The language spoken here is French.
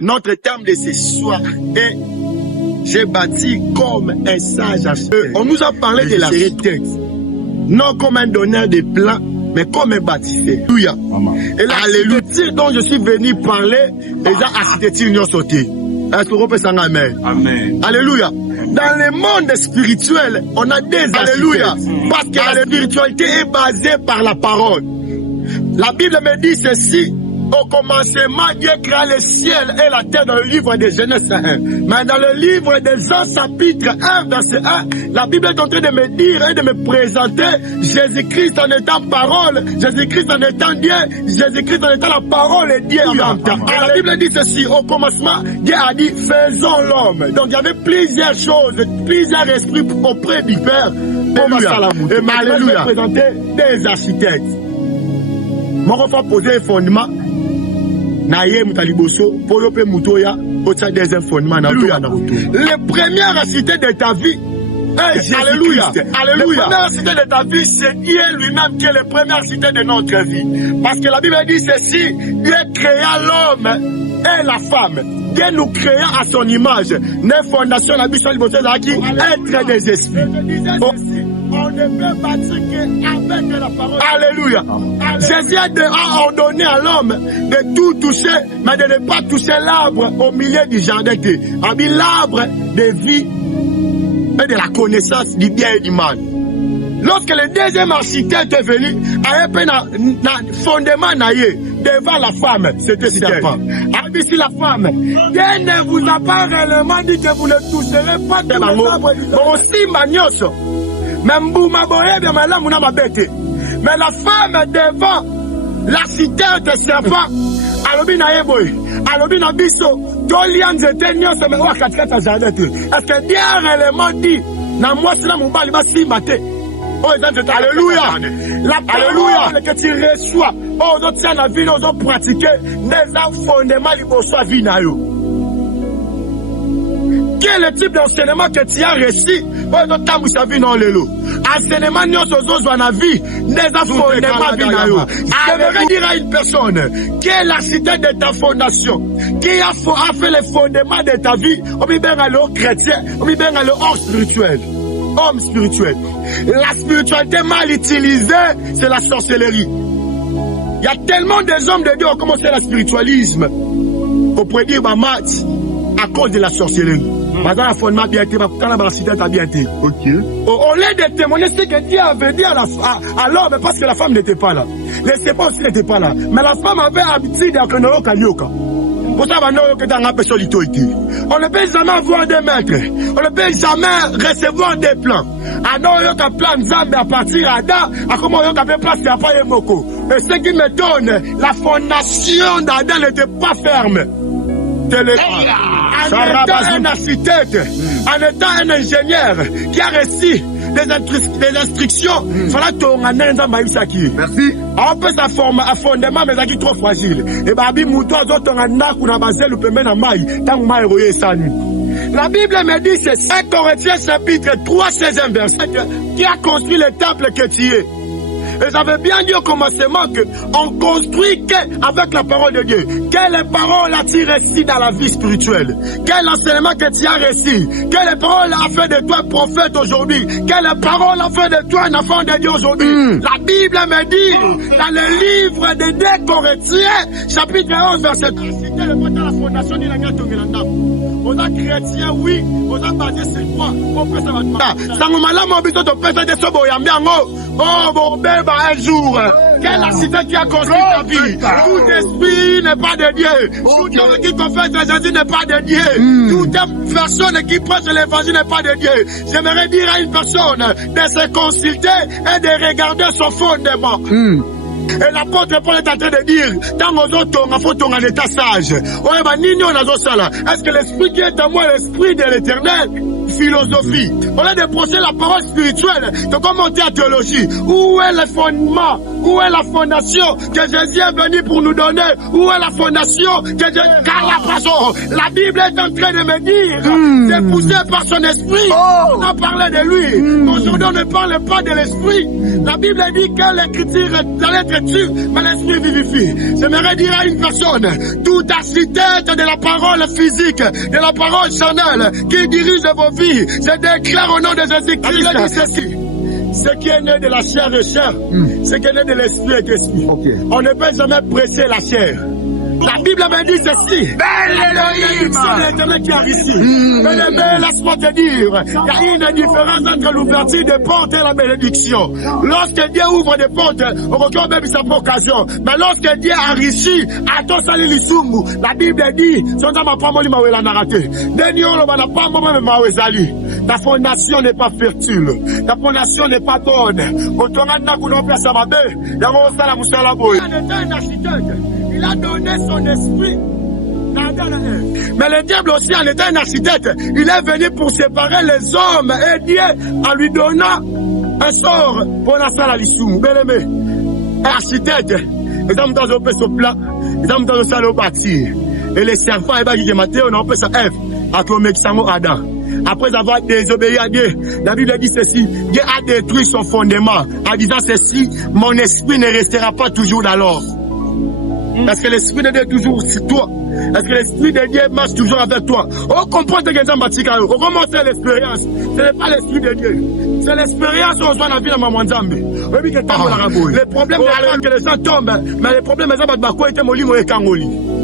Notre terme de ce soir est j'ai bâti comme un sage architecte. On nous a parlé de l'architecte, non comme un donneur de plans, mais comme un bâtisseur. Alléluia. Et l'architecture dont je suis venu parler, déjà architecture nous sauté. Est-ce qu'on peut s'en amen? Amen. Alléluia. Dans le monde spirituel, on a des Alléluia. Parce que la spiritualité est basée par la parole. La Bible me dit ceci. Au commencement, Dieu créa le ciel et la terre dans le livre de Genèse 1. Mais dans le livre des Jean chapitre 1, verset 1, la Bible est en train de me dire et de me présenter Jésus-Christ en étant parole, Jésus-Christ en étant Dieu, Jésus-Christ en étant la parole et Dieu en même temps. Et la Bible dit ceci, au commencement, Dieu a dit, faisons l'homme. Donc il y avait plusieurs choses, plusieurs esprits auprès du Père. Et maintenant, je vais présenter des architectes. Mon enfant posait un fondement. Le premier architecte de ta vie, alléluia, alléluia. Le premier architecte de ta vie, c'est Dieu lui-même qui est le premier architecte de notre vie. Parce que la Bible dit ceci, Dieu créa l'homme et la femme. Dieu nous créa à son image. Neuf fondations, la Bible qui être des esprits. On ne peut bâtir qu'avec la parole. Alléluia. Jésus a ordonné à l'homme de tout toucher, mais de ne pas toucher l'arbre au milieu du jardin. L'arbre de vie et de la connaissance du bien et du mal. Lorsque le deuxième architecte est venu, il y a un fondement devant la femme, c'était serpent. Si la femme, Dieu ne vous a pas réellement dit que vous ne toucherez pas de l'arbre. Mais la femme devant l'architecte serpent, alobi na yeboy, alobi na biso, tolian zete nyonso me wa katikata jardin te. Est-ce que Dieu a réellement dit na moi sila mobali ba simate? Oh, alléluia. La parole que tu reçois, oh, d'autres tiens la vie, d'autres pratiquer, des fondements liboso vie na yo. Quel est le type d'enseignement que tu as reçu? Enseignement nous dans la vie, j'aimerais dire à une personne qui est l'architecte de ta fondation, qui a fait les fondements de ta vie, on peut bien aller au chrétien, on peut bien aller au spirituel. Homme spirituel. La spiritualité mal utilisée, c'est la sorcellerie. Il y a tellement des hommes de Dieu qui ont commencé le spiritualisme. On pourrait dire, à cause de la sorcellerie. Maintenant, la fondement bien été, quand la architecte a bien été. Ok. Au lieu de témoigner ce que Dieu avait dit à l'homme, parce que la femme n'était pas là. Les séparés aussi n'étaient pas là. Mais la femme avait habitude à connaître Kalioka. Pour ça, on ne peut jamais avoir des maîtres. On ne peut jamais recevoir des plans. À nous, on a plan Zambé à partir d'Adam, à comment on a fait place à pas Moko. Et ce qui me donne, la fondation d'Adam n'était pas ferme. En étant un architecte, en étant un ingénieur qui a reçu des instructions, il fallait qu'on ait un Merci. On peut sa forme à fondement, mais c'est trop fragile. Et babi mouton autres en a qu'on basé le paiement à maille, tant que maille royé sanu. La Bible me dit c'est 5 Corinthiens chapitre 3, 16e verset qui a construit le temple que tu es. Et j'avais bien dit au commencement qu'on construit qu'avec la parole de Dieu. Quelle parole as-tu reçu dans la vie spirituelle? Quel enseignement que tu as reçu? Quelle parole a fait de toi prophète aujourd'hui? Quelle parole a fait de toi un enfant de Dieu aujourd'hui? La Bible me dit dans le livre de 2 Corinthiens, chapitre 11, verset 3, c'était le point de la fondation de la Gatomilanda. On a chrétien, oui, on a basé sur quoi? On peut savoir. Sangomala, mon but de péter des sobos, oh, mon bébé, un jour, quel architecte qui a construit ta vie? Tout esprit n'est pas de Dieu. Tout homme qui confesse Jésus n'est pas de Dieu. Toute personne qui prêche l'évangile n'est pas de Dieu. J'aimerais dire à une personne de se consulter et de regarder son fondement. Et l'apôtre Paul est en train de dire, dans nos autres, il faut ton état sage. Est-ce que l'esprit qui est en moi est l'esprit de l'éternel? philosophie, au lieu de prêcher la parole spirituelle, de commenter la théologie. Où est le fondement? Où est la fondation que Jésus est venu pour nous donner? Où est la fondation que Jésus... Car la Bible est en train de me dire, c'est poussé par son esprit. On a parlé de lui. Aujourd'hui, on ne parle pas de l'esprit. La Bible dit que l'écriture, la lettre tue, mais l'esprit vivifie. J'aimerais dire à une personne, toute architecte de la parole physique, de la parole charnelle, qui dirige vos vies, je déclare au nom de Jésus-Christ, il dit ceci. Ce qui est né de la chair est chair, ce qui est né de l'esprit est esprit. On ne peut jamais presser la chair. La Bible me dit ceci. C'est l'Éternel qui a ici. Mais laisse-moi te dire, il y a une différence entre l'ouverture des portes et la bénédiction. Lorsque Dieu ouvre des portes, on regarde même sa occasion. Mais lorsque Dieu a enrichi, attends ça les sumu. La Bible dit, son âme a pas moli ma wela narraté. Denio lo bana pas moi ma wezali. Ta fondation n'est pas fertile. Ta fondation n'est pas bonne. Quand on a na kuno pesa mabe, ya mo sala musala boy. Il a donné son esprit. Mais le diable aussi en étant un architecte, il est venu pour séparer les hommes et Dieu en lui donnant un sort pour la salle à l'issue. Bien aimé, architecte, ils ont dans le plat, ils ont dans le salon bâti. Et les serpents, ils ont maté, on a fait ça Ève, avec le Mexamo Adam. Après avoir désobéi à Dieu, la Bible dit ceci, Dieu a détruit son fondement en disant ceci, mon esprit ne restera pas toujours dans l'or. Parce que l'esprit de Dieu est toujours sur toi. Parce que l'esprit de Dieu marche toujours avec toi. On comprend que les gens on commence l'expérience. Ce n'est pas l'esprit de Dieu. C'est l'expérience où on voit la vie de Maman Nzambe. Le problème, c'est que les gens tombent. Mais le problème, c'est que les gens tombent.